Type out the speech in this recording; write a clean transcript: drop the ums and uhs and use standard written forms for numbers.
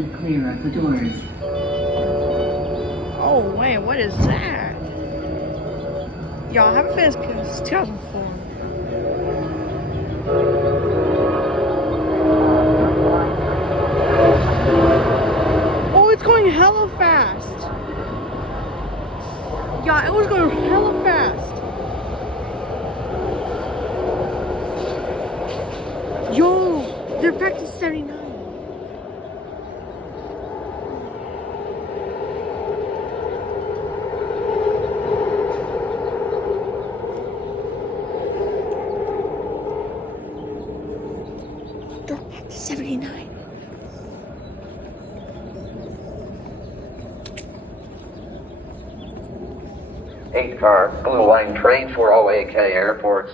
and clear of the doors. Oh, wait, what is that? Y'all, I haven't finished since 2004. Oh, it's going hella fast. Yeah, it was going hella fast. Yo, they're back to 79. They're back to 79. Eight car, Blue Line train for OAK Airport.